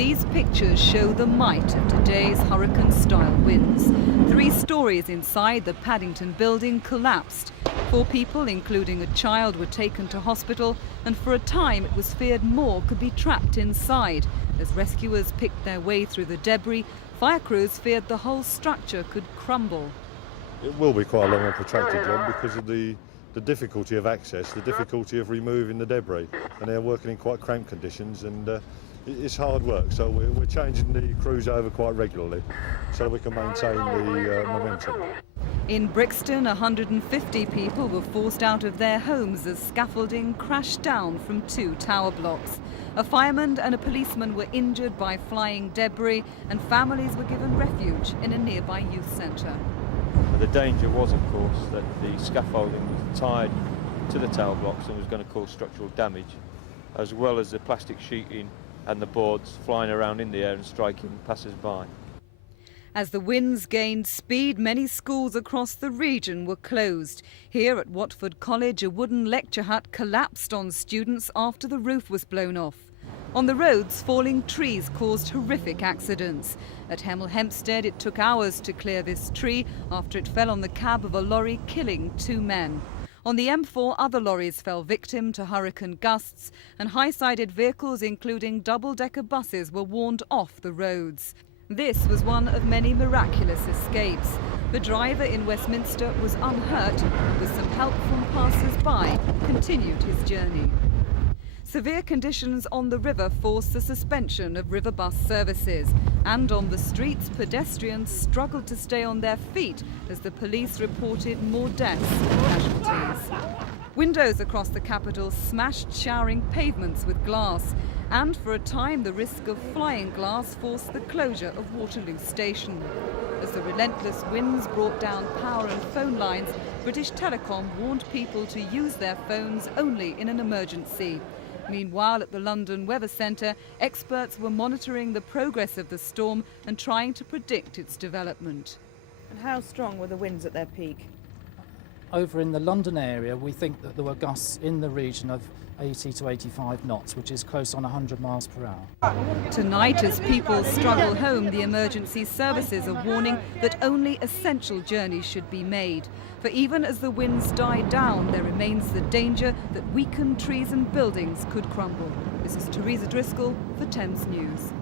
These pictures show the might of today's hurricane-style winds. 3 stories inside the Paddington building collapsed. 4 people, including a child, were taken to hospital, and for a time it was feared more could be trapped inside. As rescuers picked their way through the debris, fire crews feared the whole structure could crumble. It will be quite a long and protracted job because of the difficulty of access, the difficulty of removing the debris, and they're working in quite cramped conditions, and it's hard work. So we're changing the crews over quite regularly so we can maintain the momentum. In Brixton, 150 people were forced out of their homes as scaffolding crashed down from 2 tower blocks. A fireman and a policeman were injured by flying debris, and families were given refuge in a nearby youth centre. The danger was, of course, that the scaffolding was tied to the tower blocks and was going to cause structural damage, as well as the plastic sheeting and the boards flying around in the air and striking passers-by. As the winds gained speed, many schools across the region were closed. Here at Watford College, a wooden lecture hut collapsed on students after the roof was blown off. On the roads, falling trees caused horrific accidents. At Hemel Hempstead, it took hours to clear this tree after it fell on the cab of a lorry, killing 2 men. On the M4, other lorries fell victim to hurricane gusts, and high-sided vehicles, including double-decker buses, were warned off the roads. This was one of many miraculous escapes. The driver in Westminster was unhurt, and with some help from passers-by, continued his journey. Severe conditions on the river forced the suspension of river bus services. And on the streets, pedestrians struggled to stay on their feet as the police reported more deaths and casualties. Windows across the capital smashed, showering pavements with glass. And for a time, the risk of flying glass forced the closure of Waterloo Station. As the relentless winds brought down power and phone lines, British Telecom warned people to use their phones only in an emergency. Meanwhile, at the London Weather Centre, experts were monitoring the progress of the storm and trying to predict its development. And how strong were the winds at their peak? Over in the London area, we think that there were gusts in the region of 80 to 85 knots, which is close on 100 miles per hour. Tonight, as people struggle home, the emergency services are warning that only essential journeys should be made. For even as the winds die down, there remains the danger that weakened trees and buildings could crumble. This is Teresa Driscoll for Thames News.